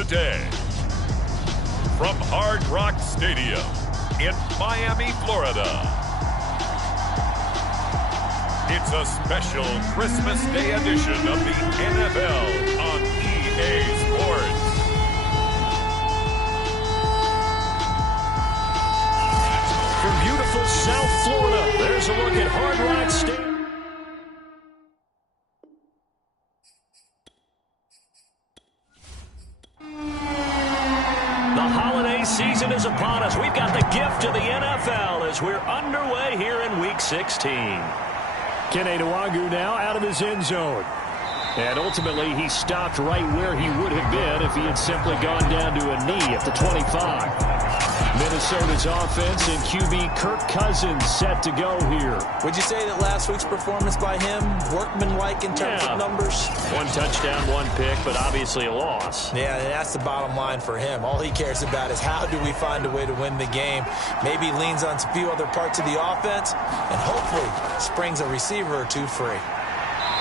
Today, from Hard Rock Stadium in Miami, Florida, it's a special Christmas Day edition of the NFL on EA Sports. From beautiful South Florida, there's a look at Hard Rock Stadium. The holiday season is upon us. We've got the gift of the NFL as we're underway here in Week 16. Kenny Nwangu now out of his end zone. And ultimately, he stopped right where he would have been if he had simply gone down to a knee at the 25. Minnesota's offense and QB Kirk Cousins set to go here. Would you say that last week's performance by him, workmanlike in terms of numbers? One touchdown, one pick, but obviously a loss. Yeah, and that's the bottom line for him. All he cares about is how do we find a way to win the game. Maybe leans on a few other parts of the offense and hopefully springs a receiver or two free.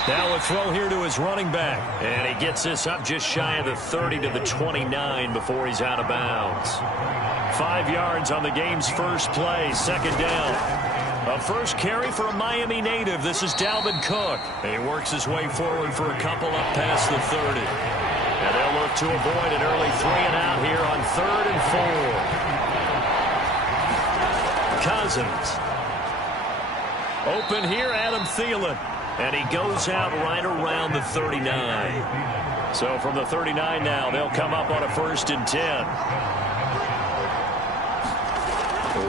Now a throw here to his running back. And he gets this up just shy of the 30 to the 29 before he's out of bounds. 5 yards on the game's first play, second down. A first carry for a Miami native. This is Dalvin Cook. He works his way forward for a couple up past the 30. And they'll look to avoid an early 3 and out here on 3rd and 4. Cousins. Open here, Adam Thielen. And he goes out right around the 39. So from the 39 now, they'll come up on a 1st and 10.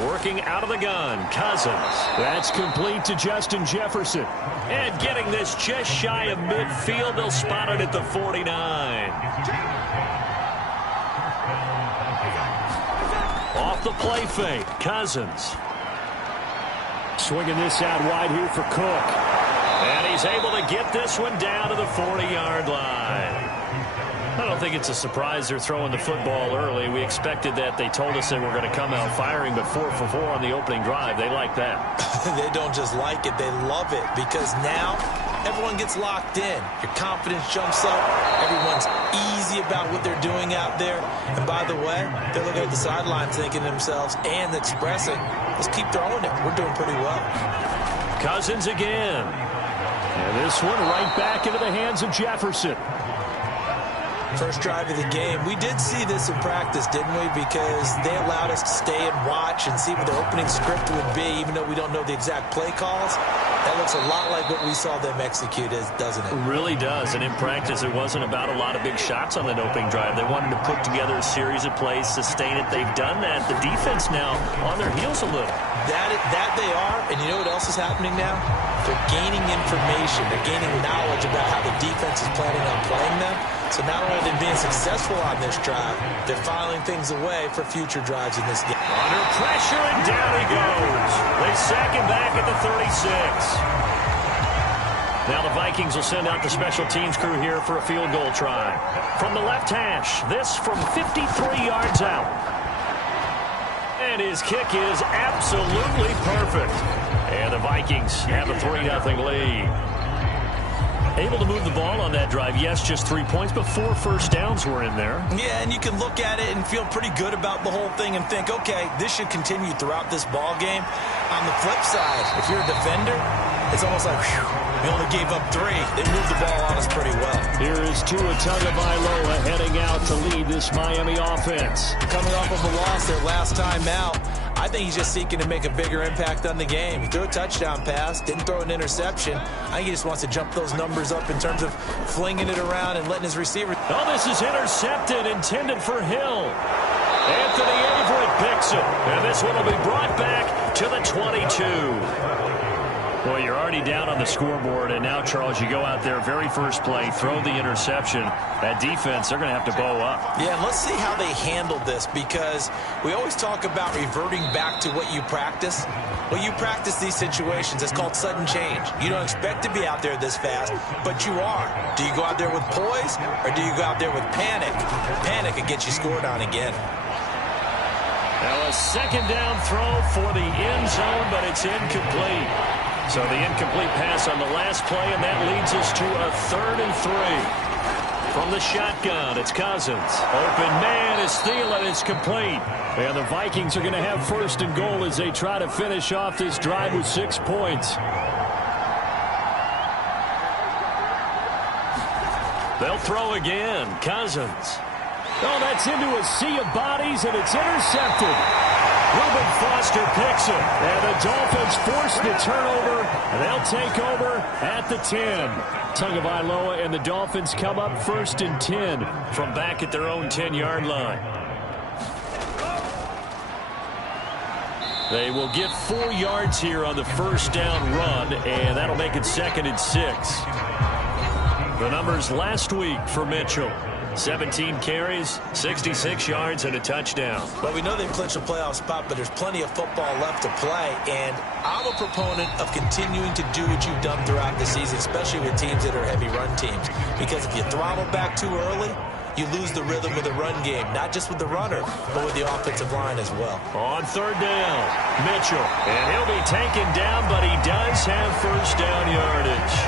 Working out of the gun, Cousins. That's complete to Justin Jefferson. And getting this just shy of midfield, they'll spot it at the 49. Off the play fake, Cousins. Swinging this out wide here for Cook. And he's able to get this one down to the 40-yard line. I don't think it's a surprise they're throwing the football early. We expected that. They told us they were going to come out firing, but 4 for 4 on the opening drive. They like that. They don't just like it, they love it, because now everyone gets locked in. Your confidence jumps up. Everyone's easy about what they're doing out there. And by the way, they're looking at the sideline thinking to themselves and expressing, let's keep throwing it. We're doing pretty well. Cousins again. And this one right back into the hands of Jefferson. First drive of the game. We did see this in practice, didn't we? Because they allowed us to stay and watch and see what the opening script would be, even though we don't know the exact play calls. That looks a lot like what we saw them execute, doesn't it? It really does. And in practice, it wasn't about a lot of big shots on that opening drive. They wanted to put together a series of plays, sustain it. They've done that. The defense now on their heels a little. That they are. And you know what else is happening now? They're gaining information. They're gaining knowledge about how the defense is planning on playing them. So not only are they being successful on this drive, they're filing things away for future drives in this game. Under pressure, and down he goes. They sack him back at the 36. Now the Vikings will send out the special teams crew here for a field goal try. From the left hash, this from 53 yards out. And his kick is absolutely perfect. And the Vikings have a 3-0 lead. Able to move the ball on that drive. Yes, just 3 points, but 4 first downs were in there. Yeah, and you can look at it and feel pretty good about the whole thing and think, okay, this should continue throughout this ball game. On the flip side, if you're a defender, it's almost like, whew, we only gave up 3. They moved the ball on us pretty well. Here is Tua Tagovailoa heading out to lead this Miami offense. Coming off of a loss their last time out, I think he's just seeking to make a bigger impact on the game. He threw a touchdown pass, didn't throw an interception. I think he just wants to jump those numbers up in terms of flinging it around and letting his receiver. Oh, this is intercepted, intended for Hill. Anthony Averett picks it, and this one will be brought back to the 22. Well, you're already down on the scoreboard, and now, Charles, you go out there, very first play, throw the interception. That defense, they're going to have to bow up. Yeah, and let's see how they handle this, because we always talk about reverting back to what you practice. Well, you practice these situations. It's called sudden change. You don't expect to be out there this fast, but you are. Do you go out there with poise, or do you go out there with panic? Panic can get you scored on again. Now a second down throw for the end zone, but it's incomplete. So the incomplete pass on the last play, and that leads us to a 3rd and 3. From the shotgun, it's Cousins. Open man is Thielen. It's complete. And the Vikings are going to have first and goal as they try to finish off this drive with 6 points. They'll throw again. Cousins. Oh, that's into a sea of bodies, and it's intercepted. Reuben Foster picks it. And the Dolphins force the turnover, and they'll take over at the 10. Tagovailoa and the Dolphins come up first and 10 from back at their own 10-yard line. They will get 4 yards here on the first down run, and that'll make it 2nd and 6. The numbers last week for Mitchell. 17 carries, 66 yards, and a touchdown. Well, we know they've clinched a playoff spot, but there's plenty of football left to play, and I'm a proponent of continuing to do what you've done throughout the season, especially with teams that are heavy run teams, because if you throttle back too early, you lose the rhythm of the run game, not just with the runner, but with the offensive line as well. On 3rd down, Mitchell, and he'll be taken down, but he does have first down yardage.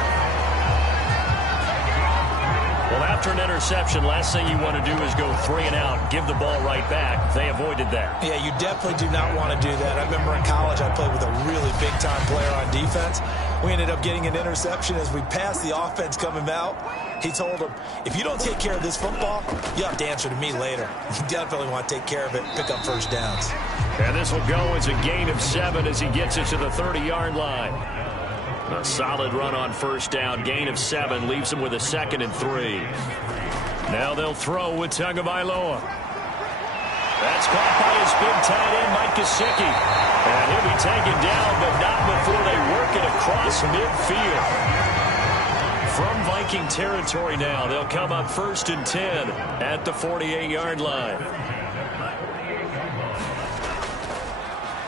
Well, after an interception, last thing you want to do is go 3 and out, give the ball right back. They avoided that. Yeah, you definitely do not want to do that. I remember in college I played with a really big-time player on defense. We ended up getting an interception as we passed the offense coming out. He told him, if you don't take care of this football, you have to answer to me later. You definitely want to take care of it, pick up first downs. And this will go as a gain of 7 as he gets it to the 30-yard line. A solid run on first down. Gain of 7 leaves him with a 2nd and 3. Now they'll throw with Tagovailoa. That's caught by his big tight end, Mike Gesicki. And he'll be taken down, but not before they work it across midfield. From Viking territory now, they'll come up 1st and 10 at the 48-yard line.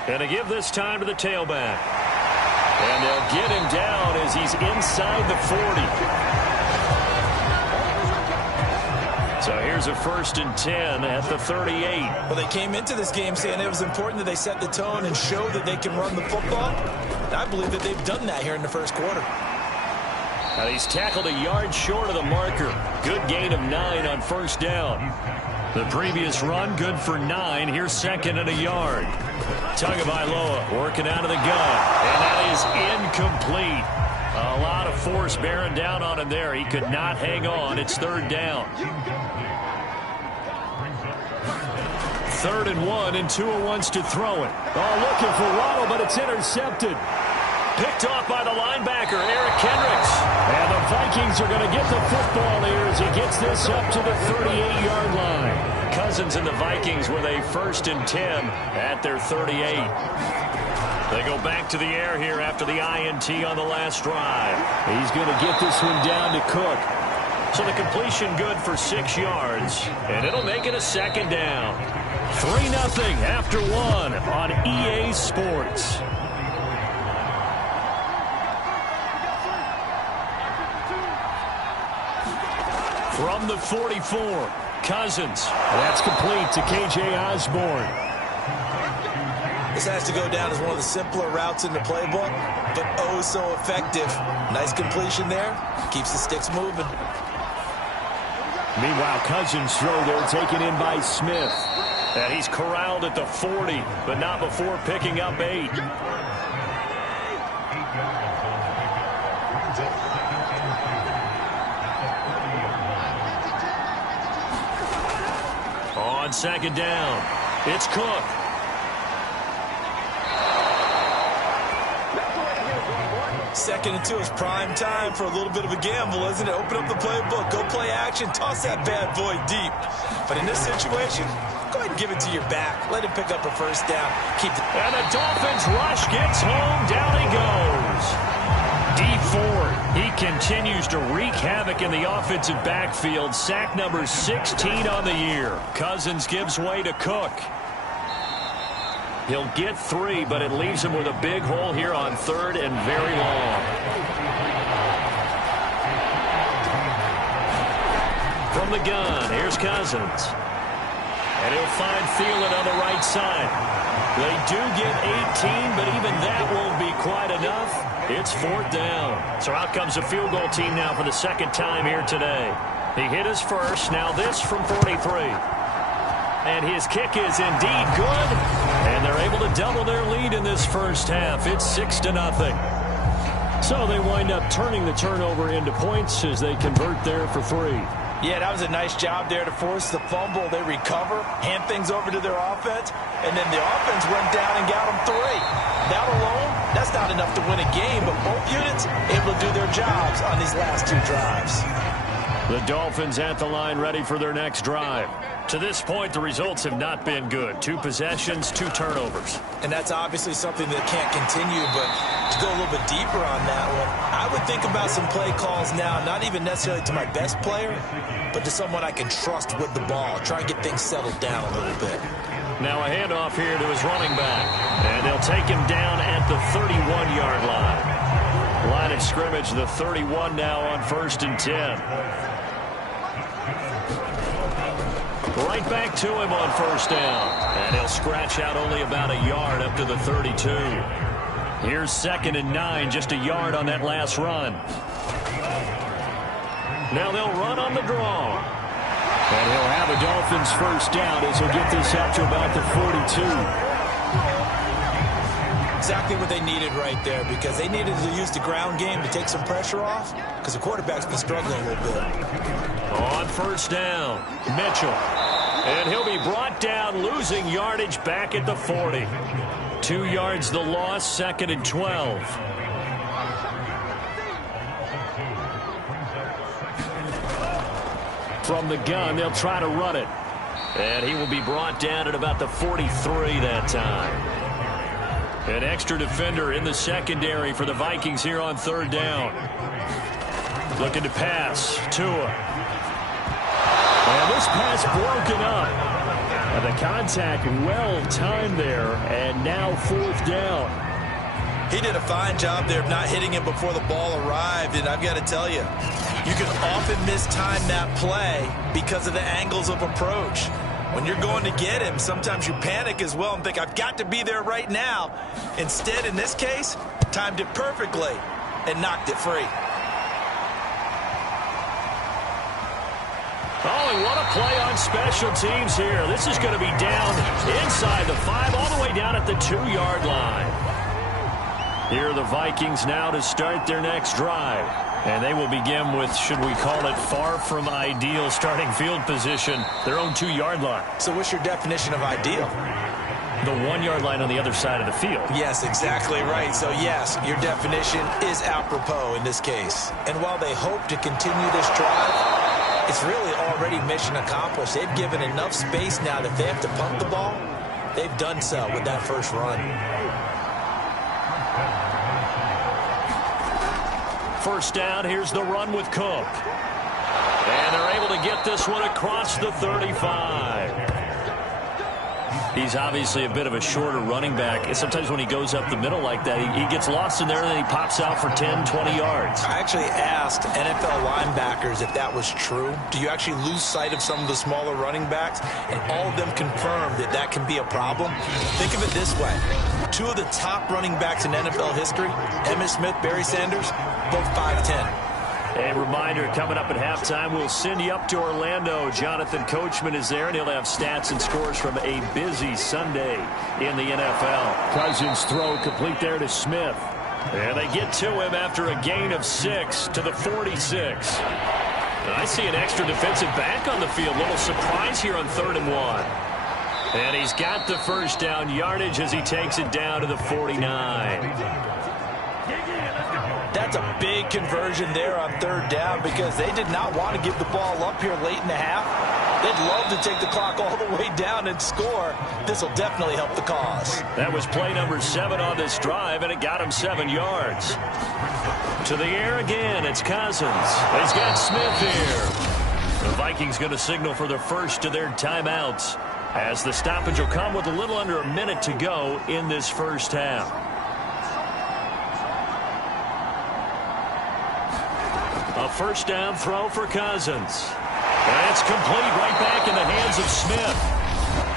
And to give this time to the tailback. And they'll get him down as he's inside the 40. So here's a 1st and 10 at the 38. Well, they came into this game saying it was important that they set the tone and show that they can run the football. And I believe that they've done that here in the first quarter. Now he's tackled a yard short of the marker. Good gain of 9 on first down. The previous run, good for 9. Here's 2nd and a yard. Tagovailoa working out of the gun. And that is incomplete. A lot of force bearing down on him there. He could not hang on. It's 3rd down. 3rd and 1, and Tua wants to throw it. Oh, looking for Waddle, but it's intercepted. Picked off by the linebacker, Eric Kendricks. And the Vikings are going to get the football here as he gets this up to the 38-yard line. Cousins and the Vikings with a 1st and 10 at their 38. They go back to the air here after the INT on the last drive. He's going to get this one down to Cook. So the completion good for 6 yards, and it'll make it a 2nd down. 3-0 after 1 on EA Sports. From the 44, Cousins. That's complete to K.J. Osborne. This has to go down as one of the simpler routes in the playbook, but oh so effective. Nice completion there. Keeps the sticks moving. Meanwhile, Cousins' throw there taken in by Smith. And he's corralled at the 40, but not before picking up 8. On 2nd down, it's Cook. Second and 2 is prime time for a little bit of a gamble, isn't it? Open up the playbook, go play action, toss that bad boy deep. But in this situation, go ahead and give it to your back. Let him pick up a first down. And the Dolphins rush gets home. Down he goes. Dee Ford, he continues to wreak havoc in the offensive backfield. Sack number 16 on the year. Cousins gives way to Cook. He'll get 3, but it leaves him with a big hole here on 3rd and very long. From the gun, here's Cousins. And he'll find Thielen on the right side. They do get 18, but even that won't be quite enough. It's 4th down. So out comes the field goal team now for the 2nd time here today. He hit his first. Now this from 43. And his kick is indeed good. And they're able to double their lead in this first half. It's 6-0. So they wind up turning the turnover into points as they convert there for 3. Yeah, that was a nice job there to force the fumble. They recover, hand things over to their offense, and then the offense went down and got them 3. That alone, that's not enough to win a game, but both units able to do their jobs on these last 2 drives. The Dolphins at the line ready for their next drive. To this point, the results have not been good. 2 possessions, 2 turnovers. And that's obviously something that can't continue, but to go a little bit deeper on that one, I would think about some play calls now, not even necessarily to my best player, but to someone I can trust with the ball. Try and get things settled down a little bit. Now a handoff here to his running back. And they'll take him down at the 31-yard line. Line of scrimmage, the 31 now on 1st and 10. Right back to him on 1st down. And he'll scratch out only about a yard up to the 32. Here's 2nd and 9, just a yard on that last run. Now they'll run on the draw. And he'll have a Dolphins 1st down as he'll get this up to about the 42. Exactly what they needed right there, because they needed to use the ground game to take some pressure off, because the quarterback's been struggling a little bit. On 1st down, Mitchell. And he'll be brought down, losing yardage back at the 40. 2 yards the loss, 2nd and 12. From the gun, they'll try to run it. And he will be brought down at about the 43 that time. An extra defender in the secondary for the Vikings here on 3rd down. Looking to pass. Tua. And this pass broken up. And the contact well timed there. And now 4th down. He did a fine job there of not hitting him before the ball arrived. And I've got to tell you, you can often mistime that play because of the angles of approach. When you're going to get him, sometimes you panic as well and think, I've got to be there right now. Instead, in this case, timed it perfectly and knocked it free. Oh, and what a play on special teams here. This is going to be down inside the 5, all the way down at the 2-yard line. Here are the Vikings now to start their next drive. And they will begin with, should we call it, far from ideal starting field position, their own 2-yard line. So what's your definition of ideal? The 1-yard line on the other side of the field. Yes, exactly right. So, yes, your definition is apropos in this case. And while they hope to continue this drive, it's really already mission accomplished. They've given enough space now that if they have to punt the ball, they've done so with that first run. 1st down, here's the run with Cook. And they're able to get this one across the 35. He's obviously a bit of a shorter running back. And sometimes when he goes up the middle like that, he gets lost in there and then he pops out for 10, 20 yards. I actually asked NFL linebackers if that was true. Do you actually lose sight of some of the smaller running backs? And all of them confirmed that that can be a problem. Think of it this way. 2 of the top running backs in NFL history, Emmitt Smith, Barry Sanders, both 5'10". A reminder, coming up at halftime, we'll send you up to Orlando. Jonathan Coachman is there, and he'll have stats and scores from a busy Sunday in the NFL. Cousins throw complete there to Smith. And they get to him after a gain of 6 to the 46. And I see an extra defensive back on the field. Little surprise here on 3rd and 1. And he's got the 1st down yardage as he takes it down to the 49. That's a big conversion there on 3rd down because they did not want to give the ball up here late in the half. They'd love to take the clock all the way down and score. This will definitely help the cause. That was play number 7 on this drive, and it got him 7 yards. To the air again, it's Cousins. He's got Smith here. The Vikings going to signal for the first of their timeouts as the stoppage will come with a little under a minute to go in this first half. A 1st down throw for Cousins. And it's complete right back in the hands of Smith.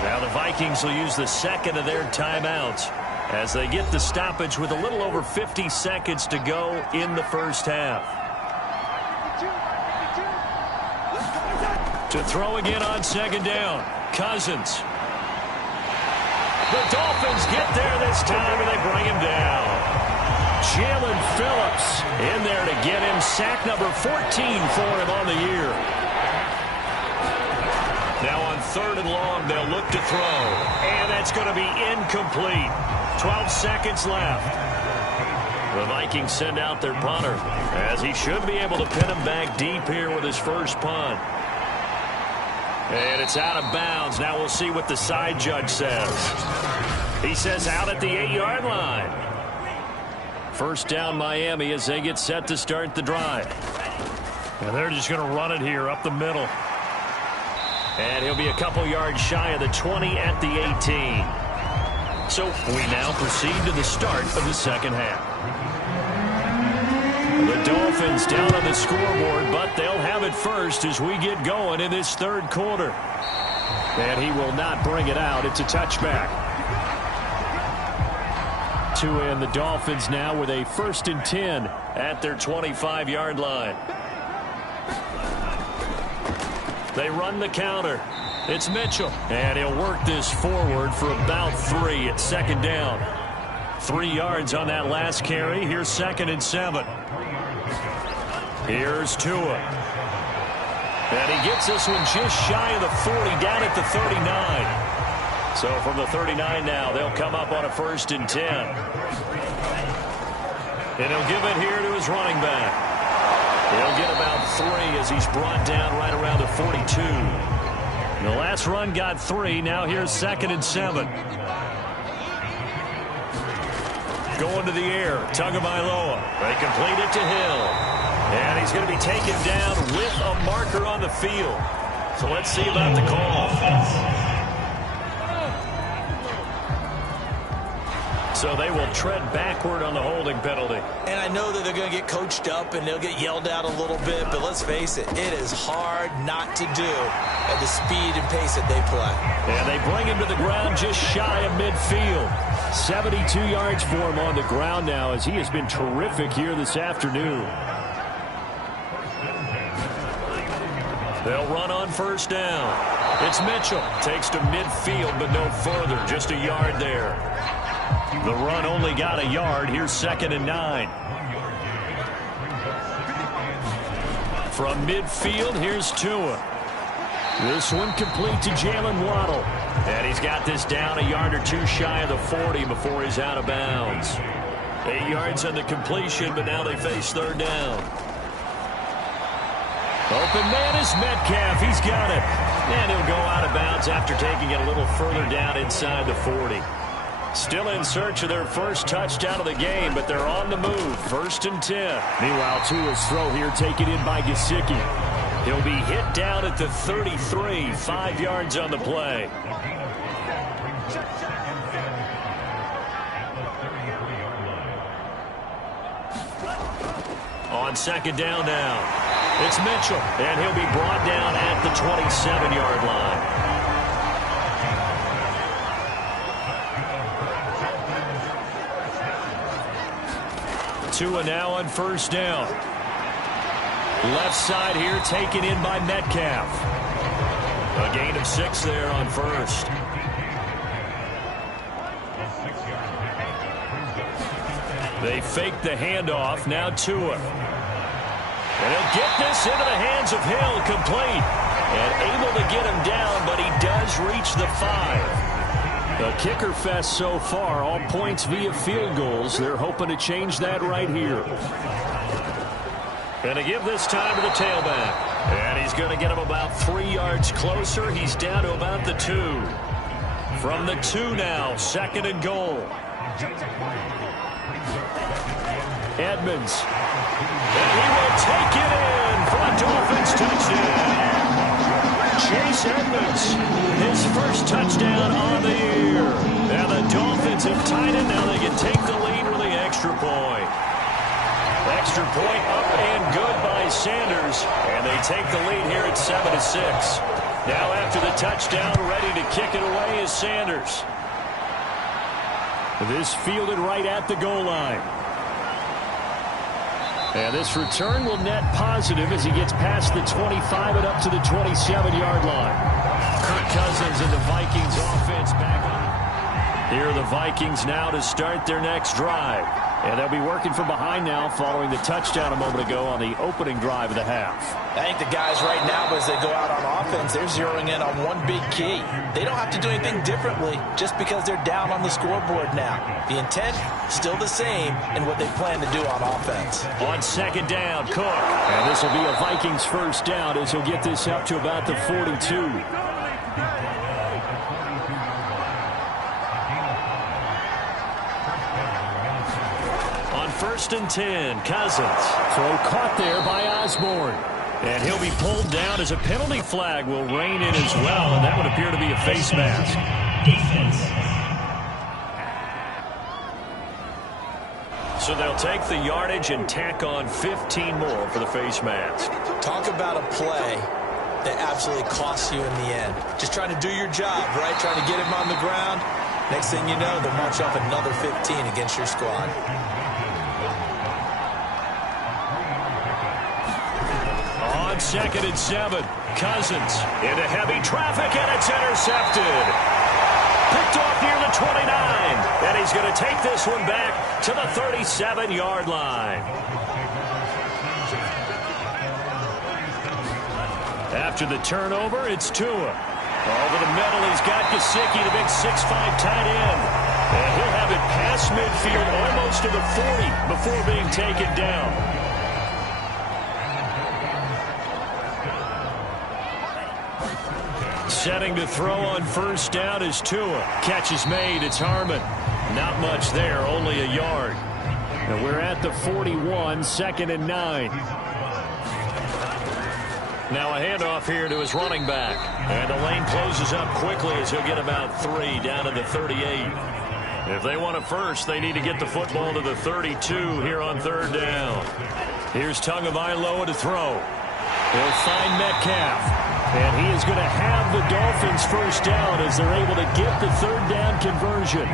Now the Vikings will use the 2nd of their timeouts as they get the stoppage with a little over 50 seconds to go in the first half. To throw again on second down. Cousins. The Dolphins get there this time, and they bring him down. Jalen Phillips in there to get him. Sack number 14 for him on the year. Now on 3rd and long, they'll look to throw. And that's going to be incomplete. 12 seconds left. The Vikings send out their punter, as he should be able to pin him back deep here with his first punt. And it's out of bounds. Now we'll see what the side judge says. He says out at the 8-yard line. First down Miami as they get set to start the drive. And they're just going to run it here up the middle. And he'll be a couple yards shy of the 20 at the 18. So we now proceed to the start of the second half. The Dolphins down on the scoreboard, but they'll have it first as we get going in this 3rd quarter. And he will not bring it out. It's a touchback. And the Dolphins now with a 1st and 10 at their 25-yard line. They run the counter. It's Mitchell. And he'll work this forward for about 3 at second down. 3 yards on that last carry. Here's 2nd and 7. Here's Tua. And he gets this one just shy of the 40, down at the 39. So from the 39 now, they'll come up on a 1st and 10. And he'll give it here to his running back. He'll get about 3 as he's brought down right around the 42. The last run got 3. Now here's 2nd and 7. Going to the air. Tagovailoa. They complete it to Hill. And he's going to be taken down with a marker on the field. So let's see about the call. So they will tread backward on the holding penalty. And I know that they're going to get coached up and they'll get yelled at a little bit, but let's face it, it is hard not to do at the speed and pace that they play. And they bring him to the ground just shy of midfield. 72 yards for him on the ground now as he has been terrific here this afternoon. They'll run on 1st down. It's Mitchell. Takes to midfield, but no further. Just a yard there. The run only got a yard. Here's 2nd and 9. From midfield, here's Tua. This one complete to Jalen Waddle. And he's got this down a yard or 2 shy of the 40 before he's out of bounds. 8 yards on the completion, but now they face 3rd down. Open man is Metcalf. He's got it. And he'll go out of bounds after taking it a little further down inside the 40. Still in search of their first touchdown of the game, but they're on the move. 1st and 10. Meanwhile, Tua's throw here taken in by Gesicki. He'll be hit down at the 33. 5 yards on the play. On 2nd down now. It's Mitchell, and he'll be brought down at the 27-yard line. Tua now on 1st down. Left side here taken in by Metcalf. A gain of 6 there on 1st. They fake the handoff. Now Tua. And he'll get this into the hands of Hill, complete. And able to get him down, but he does reach the 5. The kicker fest so far, all points via field goals. They're hoping to change that right here. Going to give this time to the tailback. And he's going to get him about 3 yards closer. He's down to about the 2. From the 2 now, 2nd and goal. Edmonds. And he will take it in for a Dolphins touchdown. Chase Edmonds, his first touchdown on the year. And the Dolphins have tied it. Now they can take the lead with the extra point. Extra point up and good by Sanders. And they take the lead here at 7-6. Now after the touchdown, ready to kick it away is Sanders. This fielded right at the goal line. And this return will net positive as he gets past the 25 and up to the 27-yard line. Kirk Cousins and the Vikings offense back on. Here are the Vikings now to start their next drive. And they'll be working from behind now following the touchdown a moment ago on the opening drive of the half. I think the guys right now, as they go out on offense, they're zeroing in on one big key. They don't have to do anything differently just because they're down on the scoreboard now. The intent, still the same in what they plan to do on offense. On second down, Cook. And this will be a Vikings first down as he'll get this up to about the 42. First and 10, Cousins. Throw caught there by Osborne. And he'll be pulled down as a penalty flag will rein in as well, and that would appear to be a face mask. Defense. So they'll take the yardage and tack on 15 more for the face mask. Talk about a play that absolutely costs you in the end. Just trying to do your job, right? Trying to get him on the ground. Next thing you know, they'll march off another 15 against your squad. Second and 7. Cousins into heavy traffic, and it's intercepted. Picked off near the 29. And he's going to take this one back to the 37-yard line. After the turnover, it's Tua. Over the middle, he's got Gesicki, the big 6'5" tight end. And he'll have it past midfield almost to the 40 before being taken down. Setting to throw on first down is Tua. Catch is made. It's Harmon. Not much there, only a yard. And we're at the 41, second and 9. Now a handoff here to his running back. And the lane closes up quickly as he'll get about 3 down to the 38. If they want a first, they need to get the football to the 32 here on third down. Here's Tagovailoa to throw. He'll find Metcalf. And he is going to have the Dolphins first down as they're able to get the third down conversion.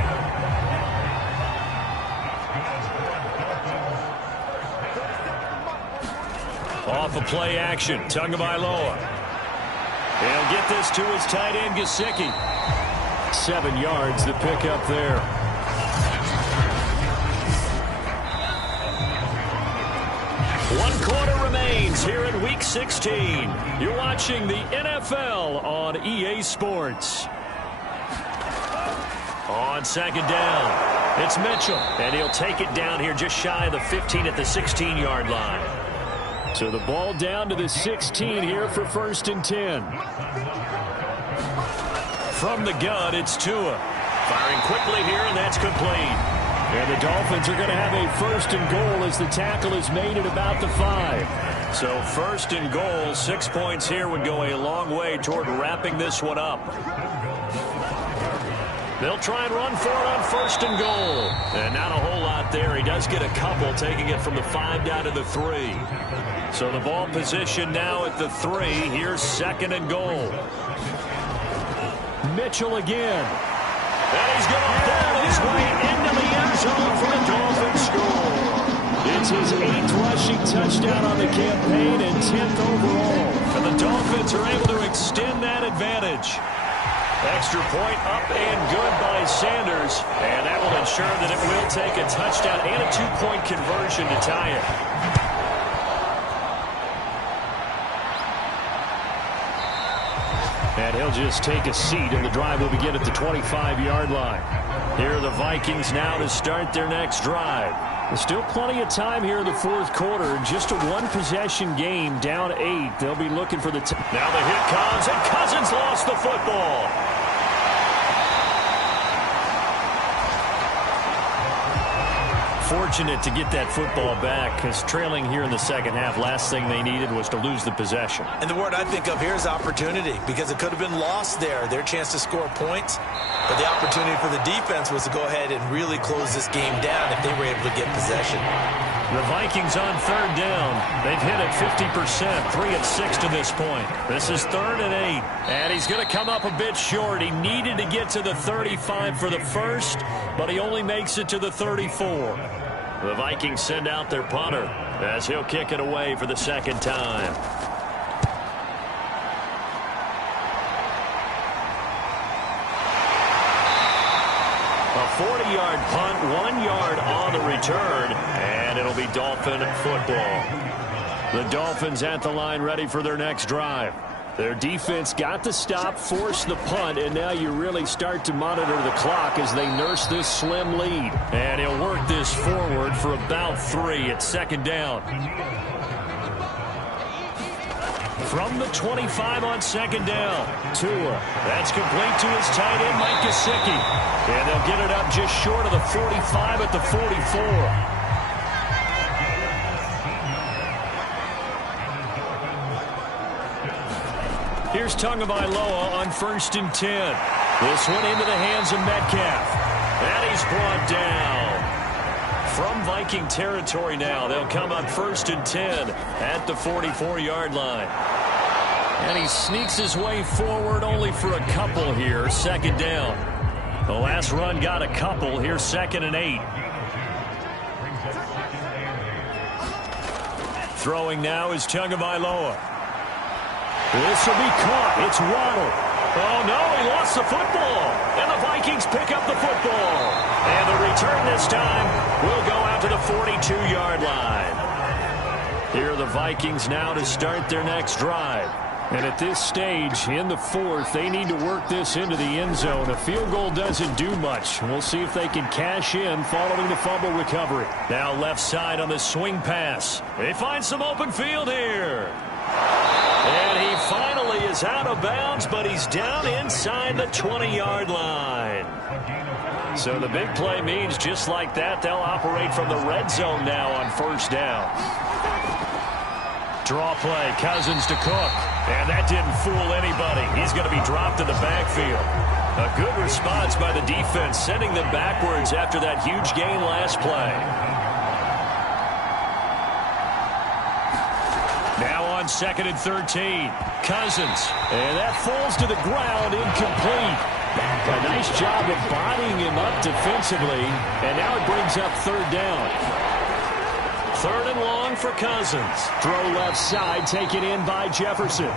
Off of play action, Tagovailoa. He'll get this to his tight end, Gesicki. 7 yards the pick up there. One quarter remains here in Week 16. You're watching the NFL on EA Sports. On second down, it's Mitchell. And he'll take it down here just shy of the 15 at the 16-yard line. So the ball down to the 16 here for first and 10. From the gun, it's Tua. Firing quickly here, and that's complete. And the Dolphins are going to have a first and goal as the tackle is made at about the 5. So first and goal, 6 points here would go a long way toward wrapping this one up. They'll try and run for it on first and goal. And not a whole lot there. He does get a couple, taking it from the 5 down to the 3. So the ball position now at the 3. Here's second and goal. Mitchell again. And he's going to ball his way into the end zone for the Dolphins score. It's his 8th rushing touchdown on the campaign and 10th overall. And the Dolphins are able to extend that advantage. Extra point up and good by Sanders. And that will ensure that it will take a touchdown and a 2-point conversion to tie it. And he'll just take a seat, and the drive will begin at the 25-yard line. Here are the Vikings now to start their next drive. There's still plenty of time here in the fourth quarter. Just a one-possession game, down 8. They'll be looking for the now the hit comes, and Cousins lost the football. Fortunate to get that football back, because trailing here in the second half, last thing they needed was to lose the possession. And the word I think of here is opportunity, because it could have been lost there, their chance to score points. But the opportunity for the defense was to go ahead and really close this game down if they were able to get possession. The Vikings on third down. They've hit it 50%, 3 of 6 to this point. This is 3rd and 8. And he's going to come up a bit short. He needed to get to the 35 for the first, but he only makes it to the 34. The Vikings send out their punter. as he'll kick it away for the second time. A 40-yard punt, 1 yard on the return, and it'll be Dolphin football. The Dolphins at the line ready for their next drive. Their defense got the stop, forced the punt, and now you really start to monitor the clock as they nurse this slim lead. And he'll work this forward for about 3 at second down. From the 25 on second down, Tua. That's complete to his tight end, Mike Gesicki. And they'll get it up just short of the 45 at the 44. Here's Tagovailoa on 1st and 10. This one into the hands of Metcalf. And he's brought down. From Viking territory now, they'll come up 1st and 10 at the 44-yard line. And he sneaks his way forward only for a couple here, second down. The last run got a couple. Here's 2nd and 8. Throwing now is Tagovailoa. This will be caught. It's Waddle. Oh, no, he lost the football. And the Vikings pick up the football. And the return this time will go out to the 42-yard line. Here are the Vikings now to start their next drive. And at this stage, in the 4th, they need to work this into the end zone. A field goal doesn't do much. We'll see if they can cash in following the fumble recovery. Now left side on the swing pass. They find some open field here. And he finally is out of bounds, but he's down inside the 20-yard line. So the big play means just like that, they'll operate from the red zone now on 1st down. Draw play, Cousins to Cook. And that didn't fool anybody. He's going to be dropped in the backfield. A good response by the defense, sending them backwards after that huge gain last play. Now on 2nd and 13, Cousins. And that falls to the ground, incomplete. A nice job of bodying him up defensively. And now it brings up 3rd down. 3rd and long for Cousins. Throw left side, taken in by Jefferson.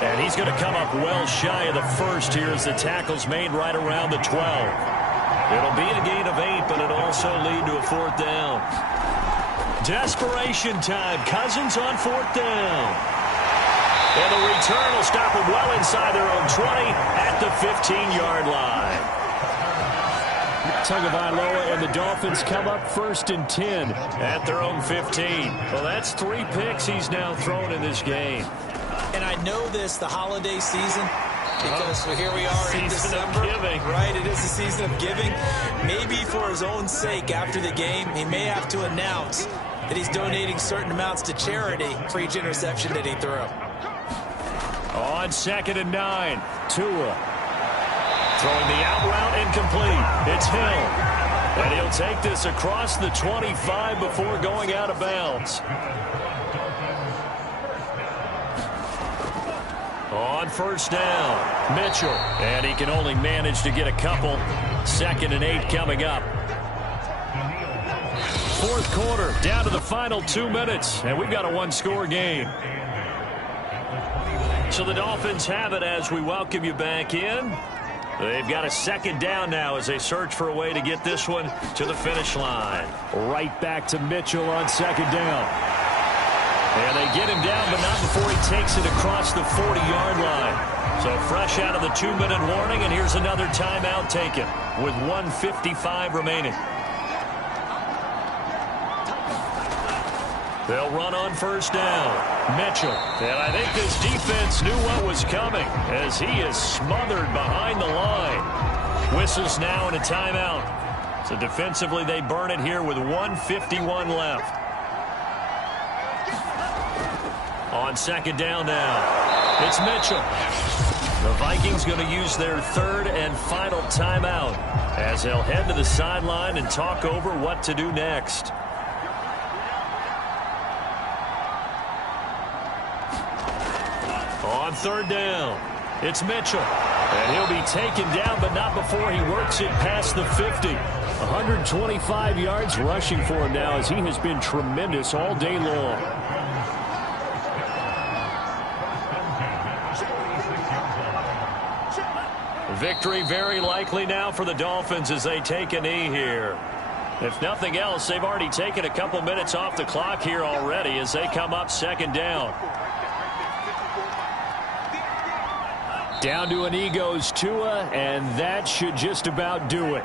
And he's going to come up well shy of the 1st here as the tackle's made right around the 12. It'll be a gain of 8, but it'll also lead to a 4th down. Desperation time. Cousins on 4th down. And the return will stop them well inside their own 20 at the 15-yard line. Tagovailoa and the Dolphins come up 1st and 10 at their own 15. Well, that's 3 picks he's now thrown in this game. And I know this, the holiday season, because here we are in December. Right, it is the season of giving. Maybe for his own sake after the game, he may have to announce that he's donating certain amounts to charity for each interception that he threw. On 2nd and 9, Tua. Throwing the out route incomplete. It's Hill. And he'll take this across the 25 before going out of bounds. On 1st down, Mitchell. And he can only manage to get a couple. 2nd and 8 coming up. 4th quarter, down to the final 2 minutes. And we've got a 1-score game. So the Dolphins have it as we welcome you back in. They've got a 2nd down now as they search for a way to get this one to the finish line. Right back to Mitchell on 2nd down. And they get him down, but not before he takes it across the 40-yard line. So fresh out of the 2-minute warning, and here's another timeout taken with 1:55 remaining. They'll run on 1st down. Mitchell. And I think this defense knew what was coming as he is smothered behind the line. Whistles now and a timeout. So defensively they burn it here with 1:51 left. On 2nd down now. It's Mitchell. The Vikings going to use their 3rd and final timeout as they'll head to the sideline and talk over what to do next. On 3rd down, it's Mitchell. And he'll be taken down, but not before he works it past the 50. 125 yards rushing for him now as he has been tremendous all day long. Victory very likely now for the Dolphins as they take a knee here. If nothing else, they've already taken a couple minutes off the clock here already as they come up second down. Down to a knee goes Tua, and that should just about do it.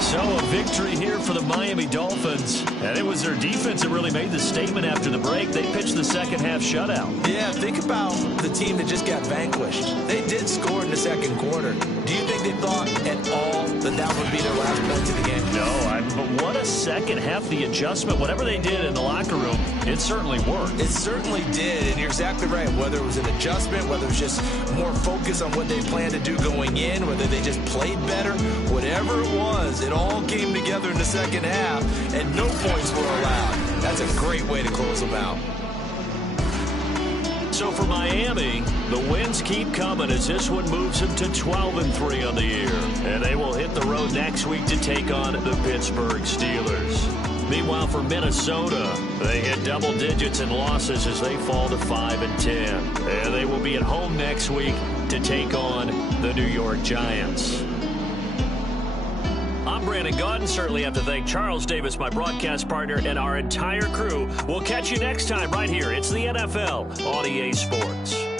So a victory here for the Miami Dolphins. And it was their defense that really made the statement after the break. They pitched the second half shutout. Yeah, think about the team that just got vanquished. They did score in the second quarter. Do you think they thought at all that that would be their last points of the game? No, but what a second half. The adjustment, whatever they did in the locker room, it certainly worked. It certainly did, and you're exactly right. Whether it was an adjustment, whether it was just more focus on what they planned to do going in, whether they just played better, whatever it was, it all came together in the second half, and no points were allowed. That's a great way to close them out. So for Miami, the wins keep coming as this one moves them to 12-3 on the year. And they will hit the road next week to take on the Pittsburgh Steelers. Meanwhile, for Minnesota, they hit double digits in losses as they fall to 5-10. And they will be at home next week to take on the New York Giants. I'm Brandon Gaudin. Certainly have to thank Charles Davis, my broadcast partner, and our entire crew. We'll catch you next time right here. It's the NFL on EA Sports.